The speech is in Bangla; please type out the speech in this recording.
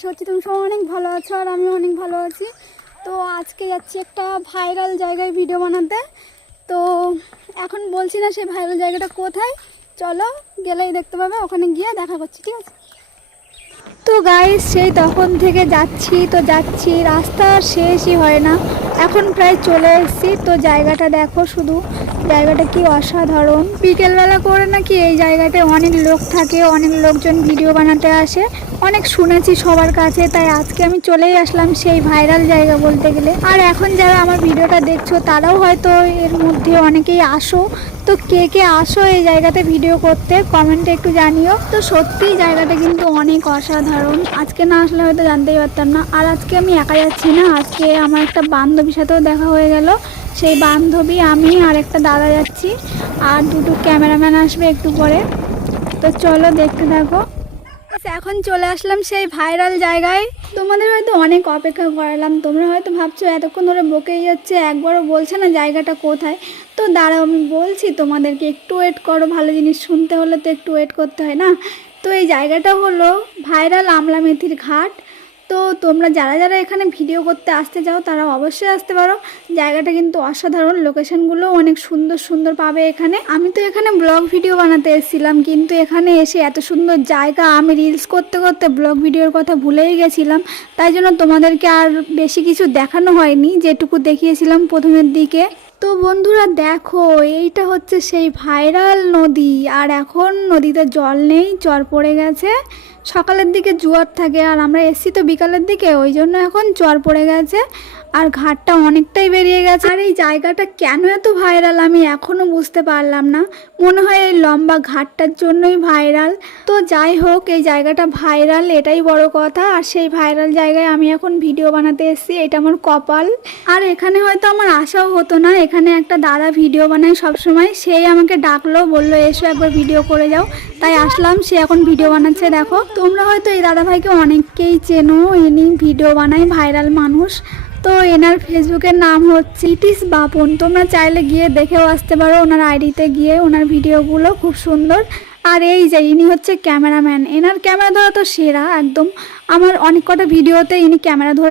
আশা করছি তুমি সবাই অনেক ভালো আছো আর আমি অনেক ভালো আছি। তো আজকে যাচ্ছি একটা ভাইরাল জায়গায় ভিডিও বানাতে। তো এখন বলছি না সেই ভাইরাল জায়গাটা কোথায়, চলো গেলেই দেখতে পাবে, ওখানে গিয়ে দেখা করছি, ঠিক আছে? তো গাইস সেই তখন থেকে যাচ্ছি রাস্তা শেষই হয় না, এখন প্রায় চলে এসেছি। তো জায়গাটা দেখো শুধু, জায়গাটা কি অসাধারণ। বিকেলবেলা করে নাকি এই জায়গাটায় অনেক লোক থাকে, অনেক লোকজন ভিডিও বানাতে আসে, অনেক শুনেছি সবার কাছে। তাই আজকে আমি চলেই আসলাম সেই ভাইরাল জায়গা বলতে গেলে। আর এখন যারা আমার ভিডিওটা দেখছো তারাও হয়তো এর মধ্যে অনেকেই আসো। তো কে কে আসো এই জায়গাতে ভিডিও করতে কমেন্টে একটু জানিও। তো সত্যিই জায়গাটা কিন্তু অনেক অসাধারণ, আজকে না আসলে হয়তো জানতেই পারতাম না। আর আজকে আমি একা যাচ্ছি না, আজকে আমার একটা বান্ধবীর সাথেও দেখা হয়ে গেল। সেই বান্ধবী, আমি আর একটা দাদা যাচ্ছি, আর দুটো ক্যামেরাম্যান আসবে একটু পরে। তো চলো দেখতে থাকো। এখন চলে আসলাম সেই ভাইরাল জায়গায়। তোমাদের হয়তো অনেক অপেক্ষা করালাম, তোমরা হয়তো ভাবছো এতক্ষণ ধরে বকেই যাচ্ছে, একবারও বলছে না জায়গাটা কোথায়। তো দাঁড়াও আমি বলছি তোমাদেরকে, একটু ওয়েট করো, ভালো জিনিস শুনতে হলে তো একটু ওয়েট করতে হয় না। তো এই জায়গাটা হলো ভাইরাল আমলা মেথির ঘাট। তো তোমরা যারা যারা এখানে ভিডিও করতে আসতে চাও তারা অবশ্যই আসতে পারো। জায়গাটা কিন্তু অসাধারণ, লোকেশনগুলো অনেক সুন্দর সুন্দর পাবে এখানে। আমি তো এখানে ব্লগ ভিডিও বানাতে এসেছিলাম, কিন্তু এখানে এসে এত সুন্দর জায়গা, আমি রিলস করতে করতে ব্লগ ভিডিওর কথা ভুলেই গেছিলাম। তাই জন্য তোমাদেরকে আর বেশি কিছু দেখানো হয়নি, যেটুকু দেখিয়েছিলাম প্রথমের দিকে। তো বন্ধুরা দেখো, এইটা হচ্ছে সেই ভাইরাল নদী। আর এখন নদীতে জল নেই, চর পড়ে গেছে। সকালের দিকে জোয়ার থাকে, আর আমরা এসছি তো বিকালের দিকে, ওই জন্য এখন চর পড়ে গেছে। আর ঘাটটা অনেকটাই বেরিয়ে গেছে। আর এই জায়গাটা কেন এত ভাইরাল আমি এখনও বুঝতে পারলাম না, মনে হয় এই লম্বা ঘাটটার জন্যই ভাইরাল। তো যাই হোক, এই জায়গাটা ভাইরাল এটাই বড় কথা। আর সেই ভাইরাল জায়গায় আমি এখন ভিডিও বানাতে এসেছি, এটা আমার কপাল। আর এখানে হয়তো আমার আশাও হতো না, এখানে একটা দাদা ভিডিও বানায় সবসময়, সেই আমাকে ডাকলো, বললো এসো একবার ভিডিও করে যাও। তাই আসলাম, সে এখন ভিডিও বানাচ্ছে দেখো। তোমরা হয়তো এই দাদা ভাইকে অনেককেই চেনো, ইনি ভিডিও বানায়, ভাইরাল মানুষ। তো এনার ফেসবুকের নাম হচ্ছে ইটিস বাপন, তোমরা চাইলে গিয়ে দেখেও আসতে পারো ওনার আইডিতে গিয়ে, ওনার ভিডিওগুলো খুব সুন্দর। আর এই যে ইনি হচ্ছে ক্যামেরাম্যান, এনার ক্যামেরা ধরা তো সেরা একদম, আমার অনেক কটা ভিডিওতে ইনি ক্যামেরা ধরে